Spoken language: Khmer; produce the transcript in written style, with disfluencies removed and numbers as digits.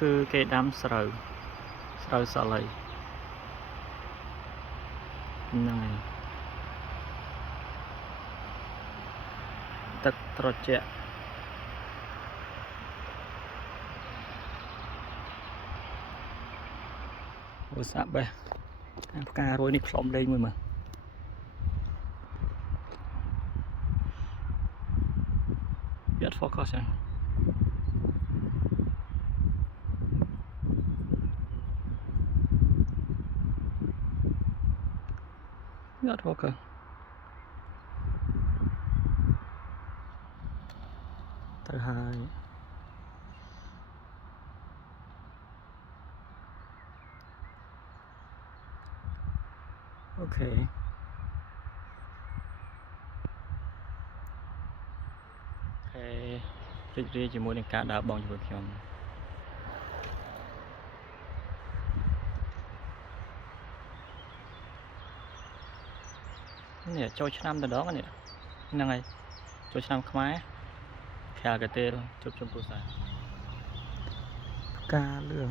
គឺគេដាំស្រូវសលៃហ្នឹងហើយទឹកត្រជាក់ឧស្សាហ៍បេះផ្ការួយនេះខ្លំលេងមួយមើលវាអត់ focus ហ្នឹងវាអត់ focus ទៅហើយអូខេរីករាយជាមួយនឹងការដើរបងជាមួយខ្ញុំនេះចូលឆ្នាំទៅដងនេះហ្នឹងហើយចូលឆ្នាំខ្មែរខែកទេជប់ជុំគ្រួសារផ្កាលឿង